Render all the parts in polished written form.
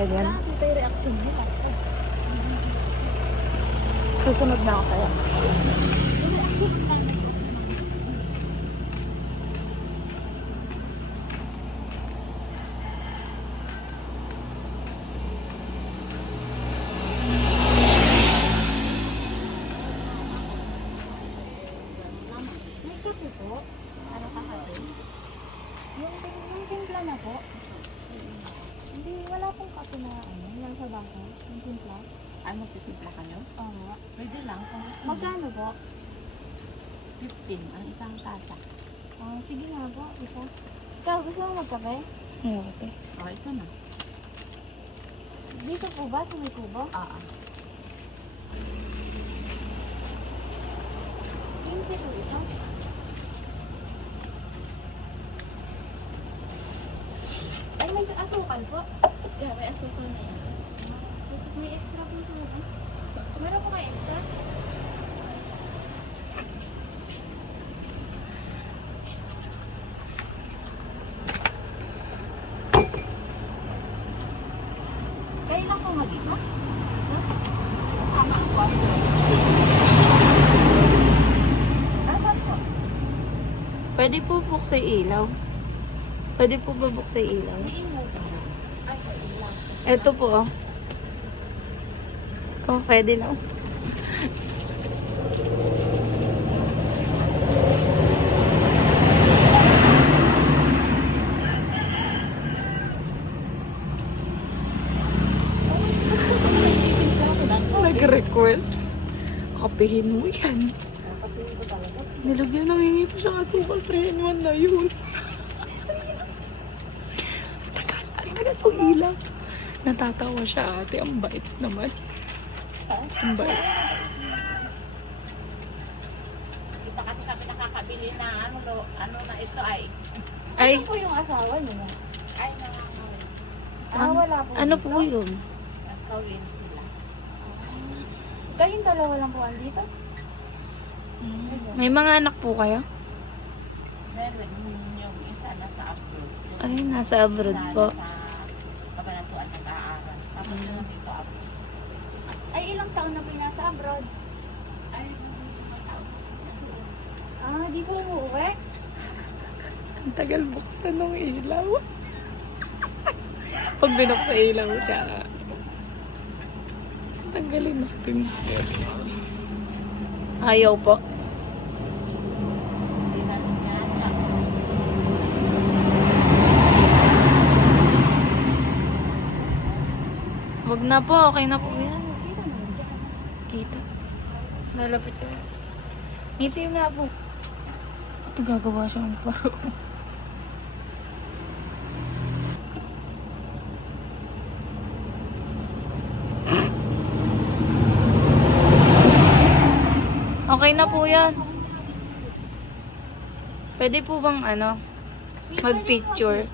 ganyan. Nakakita yung reaction mo. Susunod na ako sa'yo. May kape po. Ano ka kape? Yung timpla na po. Hindi, wala pong kape na ano. Yung sa bangko. Yung timpla. Ay, magtitimpla kayo? Oo. Pwede lang. Kung gusto mo. Magkano po? 15 ang isang tasa. Sige nga po. Isa. Ikaw, gusto mo magkape? Okay. O, ito na. Dito po ba? Sa may kubo? Ah, 15 po ito. Ay, may asukal po. yeah, may asukal na yan. May extra po ito. Meron po kayo extra? Kayo lang po mag-isa? Tama ang kwasto. Nasaan po? Pwede po buksay ilaw. Pwede po ba buksay ilaw? May ilaw po. Ay, ilaw. Ito po, oh. Kung pwede lang. Nag-request. Kapihin mo yan. Kapatid ko talaga. Nilagyan, nangingi pa siya asukal. 3-in-1 na yun. Ang ganda po ilaw. Natatawa siya ate. Ang bait naman. Ang bait. Dito kasi kami nakakabili na ano na ito ay. Ay, Ano po yung asawa niyo? Ay, nakakawin. Wala po. ano dito? po yun? Nakawin sila. Kayong dalawa lang po andito? May mga anak po kayo? Meron yung isa na sa abroad. Yung Ay, nasa abroad isa po. Sa Kabanatuan nag-aaral. Tapos yung dito abroad. Ay, ilang taon na po yung nasa abroad? Ay, Di po umuwi? Ang tagal buksan ng ilaw. Pag binuksan ilaw, tsaka. Tanggalin natin. Ayaw po. hindi na niya. Wag na po, okay na po yan. Dito naman dyan. Kita. Lalapit ka. Ngiti na po. Ito gagawa siya ng paro. Okay na po yan. Pwede po bang ano, mag-picture?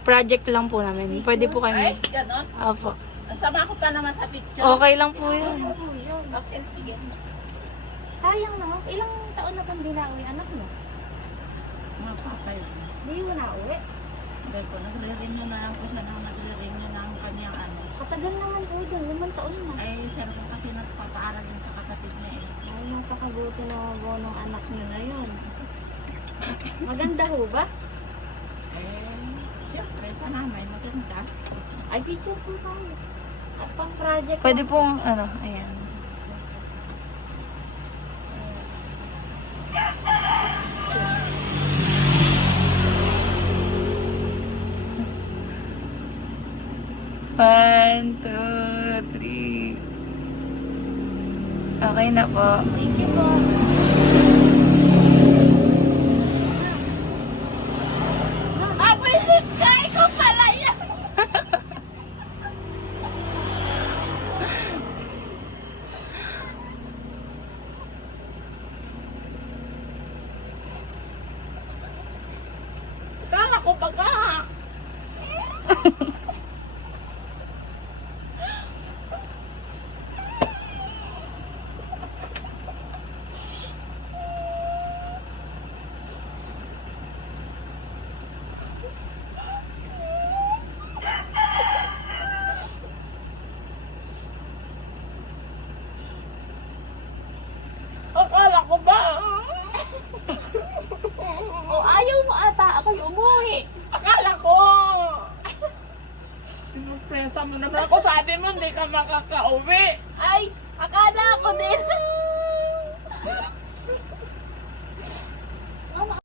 Project lang po namin. Pwede po Ay, kami. ganon. Opo. Sama ko pa naman sa picture. Okay lang po yan. Ano po yun? Okay, sige. Sayang naman. Ilang taon na pang dinauwi anak mo? Mga papay. Hindi mo na uwi. Dahil po, nagre-renew na lang po siya nang nagre-renew ng kanyang ano. Katagal naman po dyan. 5 taon na. Ay, sir ko kasi nagpapaaral din sa kapatid niya eh. Ay, napakabuti na po ng anak niyo na yun. Maganda ho ba? Eh, siyempre, sa nanay, maganda. Ay, picture po tayo. At pang project. Pwede pong ano, ayan. One, two, three. Okay na po. Thank you po. Apwisit ka! Ikaw pala yan! Kala ko baga! mo ata ako'y umuwi. Akala ko! Sinurpresa mo naman ako. Sabi mo, hindi ka makakauwi. Ay, akala ko din.